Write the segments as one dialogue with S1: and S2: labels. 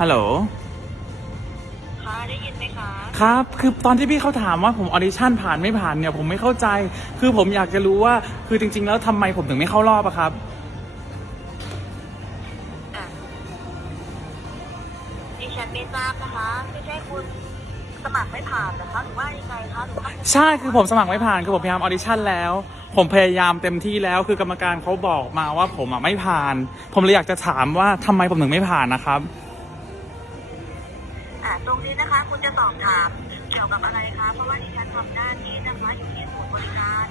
S1: ฮัลโหล
S2: ค่ะได้ยินไหมคะ
S1: ครับ คือตอนที่พี่เขาถามว่าผมออดิชั่นผ่านไม่ผ่านเนี่ย ผมไม่เข้าใจ คือผมอยากจะรู้ว่า คือจริง ๆ แล้วทำไมผมถึงไม่เข้ารอบอะครับ
S2: อะดิฉันไม่ทราบนะคะ ไม่ใช่คุณสมัครไม่ผ่านนะคะหรือว่ายังไงคะหรือว่า
S1: ใช่ คือผมสมัครไม่ผ่าน คือผมพยายามออดิชั่นแล้ว ผมพยายามเต็มที่แล้ว คือกรรมการเขาบอกมาว่าผมอะไม่ผ่าน ผมเลยอยากจะถามว่าทำไมผมถึงไม่ผ่านนะครับ
S2: อะตรงนี้นะคะ คุณจะตอบถามเกี่ยวกับอะไรคะ เพราะว่าดิฉันทำหน้าที่นะคะอยู่ที่ศูนย์บริการ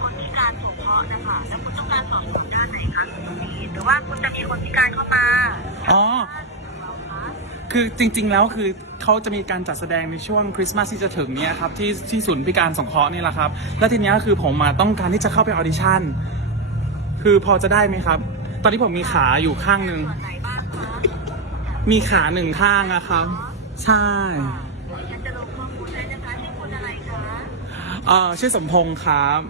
S2: คนพิการสงเคราะห์นะคะ แล้วคุณต้องการสอบถามด้านไหนคะตรงนี้หรือว่าคุณจะมีคนพิการเข้ามา
S1: อ๋อ
S2: เราคะ
S1: คือจริงๆ แล้วคือเขาจะมีการจัดแสดงในช่วงคริสต์มาสที่จะถึงเนี่ยครับที่ที่ศูนย์พิการสงเคราะห์นี่แหละครับ แล้วทีเนี้ยคือผมมาต้องการที่จะเข้าไปออดิชั่น คือพอจะได้ไหมครับ ตอนนี้ผมมีขาอยู่ข้างหนึ่ง
S2: ส่วนไหนบ้างคะ
S1: มีขาหนึ่งข้างอะครับใช่
S2: ดิฉันจะลงข้อมูลให้นะคะชื่อคุณอะไรคะ
S1: เอ่อชื่อสมพงษ์ครับ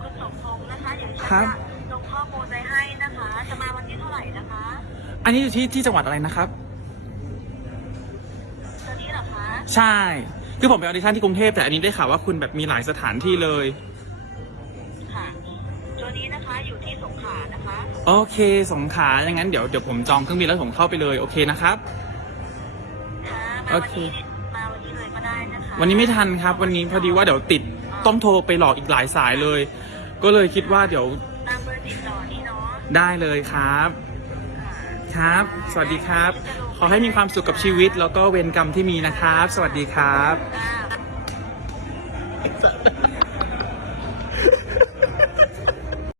S2: คุณสมพงษ์นะคะเดี๋ยวฉัน
S1: ครับ
S2: จะลงข้อมูลไว้ให้นะคะ จะมาวันที่เท่าไหร่นะคะ
S1: อันนี้อยู่ที่ที่จังหวัดอะไรนะครับ
S2: ตอนนี้เหรอคะ
S1: ใช่ คือผมไปออดิชั่นที่กรุงเทพแต่อันนี้ได้ข่าวว่าคุณแบบมีหลายสถานที่เลย
S2: ค่ะตัว นี้นะคะอยู่ที่สงขลานะคะ
S1: โอเคสงขลาอย่างนั้นเดี๋ยวเดี๋ยวผมจองเครื่องบินแล้วผมเข้าไปเลยโอเคนะครับ
S2: ค่ะมา
S1: โอ
S2: วัน
S1: เค
S2: นี้มาวันนี้เลยก็ได้นะคะ
S1: วันนี้ไม่ทันครับ วันนี้พอดีว่าเดี๋ยวติดต้องโทรไปหลอกอีกหลายสายเลย ก็เลยคิดว่าเดี๋ยว
S2: ตามเบอร์ติดต่อนี่เนาะ
S1: ได้เลยครับ
S2: ค่ะ
S1: ครับ สวัสดีครับ ขอให้มีความสุขกับชีวิต แล้วก็เวรกรรมที่มีนะครับ สวัสดีครับ
S2: ค่ะ